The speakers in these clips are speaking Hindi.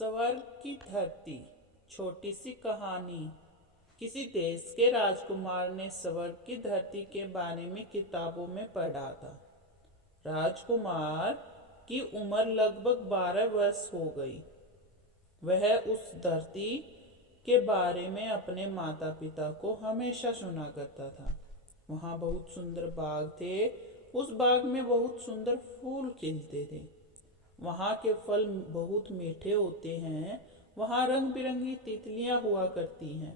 स्वर्ग की धरती। छोटी सी कहानी। किसी देश के राजकुमार ने स्वर्ग की धरती के बारे में किताबों में पढ़ा था। राजकुमार की उम्र लगभग 12 वर्ष हो गई। वह उस धरती के बारे में अपने माता पिता को हमेशा सुना करता था। वहाँ बहुत सुंदर बाग थे। उस बाग में बहुत सुंदर फूल खिलते थे। वहाँ के फल बहुत मीठे होते हैं। वहाँ रंग बिरंगी तितलियां हुआ करती हैं।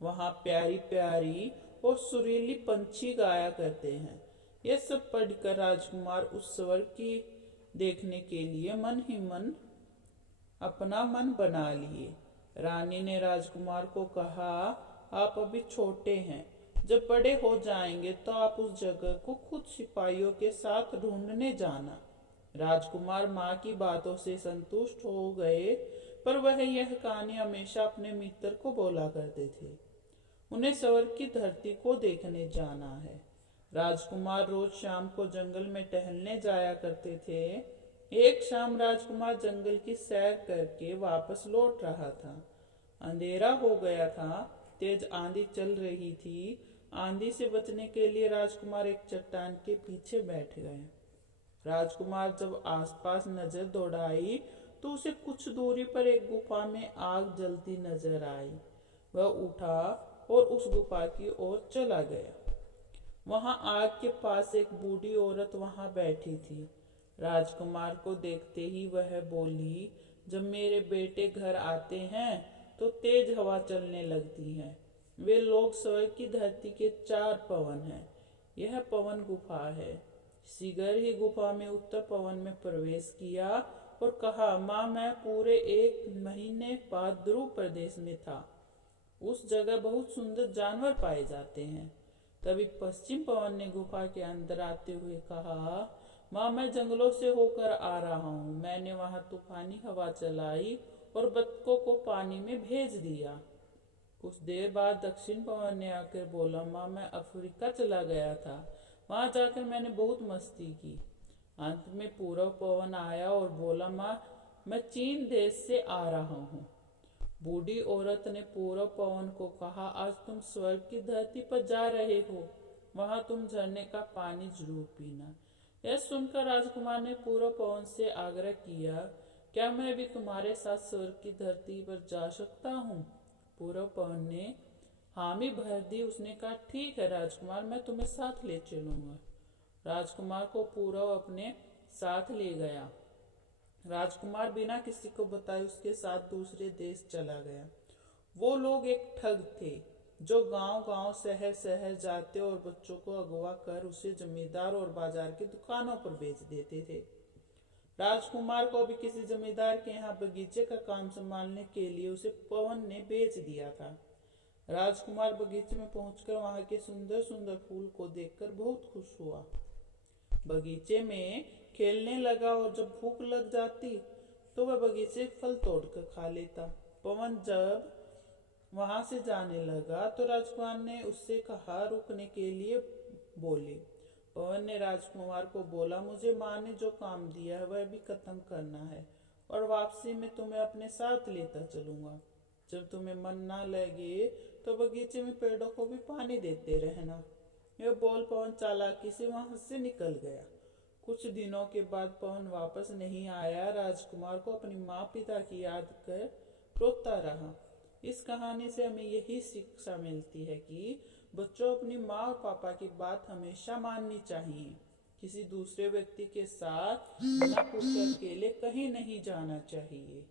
वहाँ प्यारी प्यारी और सुरीली पंछी गाया करते हैं। यह सब पढ़कर राजकुमार उस स्वर्ग की देखने के लिए मन ही मन अपना मन बना लिए। रानी ने राजकुमार को कहा, आप अभी छोटे हैं। जब बड़े हो जाएंगे तो आप उस जगह को खुद सिपाहियों के साथ ढूंढने जाना। राजकुमार माँ की बातों से संतुष्ट हो गए, पर वह यह कहानी हमेशा अपने मित्र को बोला करते थे। उन्हें स्वर्ग की धरती को देखने जाना है। राजकुमार रोज शाम को जंगल में टहलने जाया करते थे। एक शाम राजकुमार जंगल की सैर करके वापस लौट रहा था। अंधेरा हो गया था। तेज आंधी चल रही थी। आंधी से बचने के लिए राजकुमार एक चट्टान के पीछे बैठ गए। राजकुमार जब आसपास नजर दौड़ाई तो उसे कुछ दूरी पर एक गुफा में आग जलती नजर आई। वह उठा और उस गुफा की ओर चला गया। वहां आग के पास एक बूढ़ी औरत वहां बैठी थी। राजकुमार को देखते ही वह बोली, जब मेरे बेटे घर आते हैं तो तेज हवा चलने लगती है। वे लोग स्वर्ग की धरती के 4 पवन हैं। यह पवन गुफा है। शीघ्र ही गुफा में उत्तर पवन में प्रवेश किया और कहा, माँ मैं पूरे 1 महीने बाद ध्रुव प्रदेश में था। उस जगह बहुत सुंदर जानवर पाए जाते हैं। तभी पश्चिम पवन ने गुफा के अंदर आते हुए कहा, माँ मैं जंगलों से होकर आ रहा हूँ। मैंने वहाँ तूफानी हवा चलाई और बतखों को पानी में भेज दिया। कुछ देर बाद दक्षिण पवन ने आकर बोला, माँ मैं अफ्रीका चला गया था। वहां जाकर मैंने बहुत मस्ती की। अंत में पूर्व पवन आया और बोला, माँ मैं चीन देश से आ रहा हूँ। बूढ़ी औरत ने पूर्व पवन को कहा, आज तुम स्वर्ग की धरती पर जा रहे हो। वहां तुम झरने का पानी जरूर पीना। यह सुनकर राजकुमार ने पूर्व पवन से आग्रह किया, क्या मैं भी तुम्हारे साथ स्वर्ग की धरती पर जा सकता हूँ? पूर्व पवन ने हामी भर दी। उसने कहा, ठीक है राजकुमार, मैं तुम्हें साथ ले चलूंगा। राजकुमार को पूरव अपने साथ ले गया। राजकुमार बिना किसी को बताए उसके साथ दूसरे देश चला गया। वो लोग एक ठग थे जो गांव-गांव, शहर-शहर जाते और बच्चों को अगवा कर उसे जमींदार और बाजार की दुकानों पर बेच देते थे। राजकुमार को भी किसी जमींदार के यहाँ बगीचे का काम संभालने के लिए उसे पवन ने बेच दिया था। राजकुमार बगीचे में पहुंचकर वहां के सुंदर सुंदर फूल को देखकर बहुत खुश हुआ। बगीचे में खेलने लगा और जब भूख लग जाती तो वह बगीचे फल तोड़कर खा लेता। पवन जब वहां से जाने लगा तो राजकुमार ने उससे कहा, रुकने के लिए बोली। पवन ने राजकुमार को बोला, मुझे माँ ने जो काम दिया है वह भी खत्म करना है और वापसी में तुम्हें अपने साथ लेता चलूंगा। जब तुम्हें मन ना लगे तो बगीचे में पेड़ों को भी पानी देते रहना। यह बोल पवन चालाकी से वहां से निकल गया। कुछ दिनों के बाद पवन वापस नहीं आया। राजकुमार को अपनी माँ पिता की याद कर रोता रहा। इस कहानी से हमें यही शिक्षा मिलती है कि बच्चों अपनी माँ और पापा की बात हमेशा माननी चाहिए। किसी दूसरे व्यक्ति के साथ बिना पूछे अकेले कहीं नहीं जाना चाहिए।